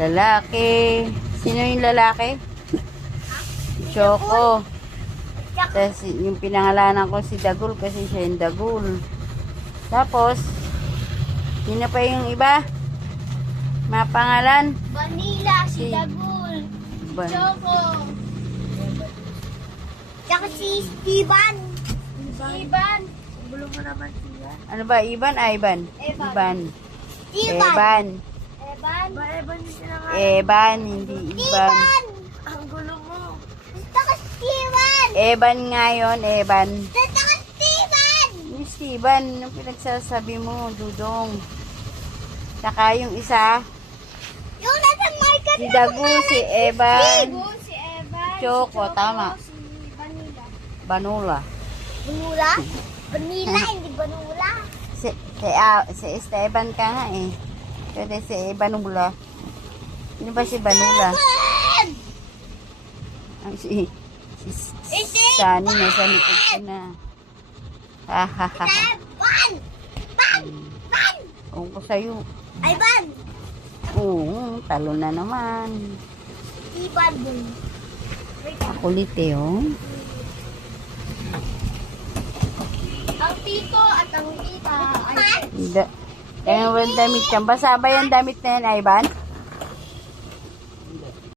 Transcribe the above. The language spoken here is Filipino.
Lalaki. Sino yung lalaki? Choco. Tapos yung pinangalanan ko si Dagul kasi siya yung Dagul. Tapos, sino pa yung iba? Mapangalan? Vanilla, si Dagul. Choco. Tsaka si Steven. Steven. Bulong mo naman siya. Ano ba? Iban? Ivan. Evan. Evan. Evan. Ba Evan yung sinangalan? Evan, hindi Iban. Steven. Ang gulo mo. Tsaka Steven. Evan nga yun, Evan. Tsaka Steven. Yung Steven, yung pinagsasabi mo, Dudong. Saka yung isa, Yung nasa market si Dagu, si Evan, si Evan. Choco, tama. Si Vanilla. Banula. Vanilla? Vanilla, hindi Vanilla. Si Esteban ka nga eh. Pwede si Banula. Sino ba si Banula? Ang si Sunny na sa likod ko na. Ha ha ha. Van! Van! Van! Ewan ko sa'yo. Ay, Van! Oo, talo na naman. Ivan dun. Kulit eh, oh. Ang tito at ang tita ay... Kaya walang damit yan. Basa ba yung damit na yan, Ivan?